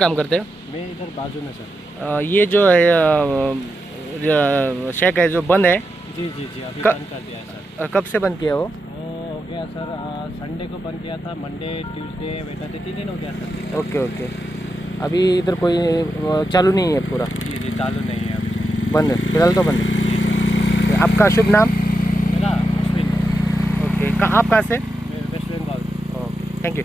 काम करते हो? मैं इधर बाजू में सर। ये जो है शेक है जो बंद है, जी जी जी, अभी क- बंद कर दिया है सर। कब से बंद किया वो? वो हो गया सर, संडे को बंद किया था, मंडे ट्यूसडे वेडनेसडे 3 दिन हो गया सर। Okay okay. अभी इधर कोई चालू नहीं है पूरा? जी जी, चालू नहीं है अभी। बंद है फिलहाल तो बंद है। जी सर। आपका शुभ नाम? मेरा अश्विन। ओके, आप कहाँ से? मैं West Bengal. Okay, thank you.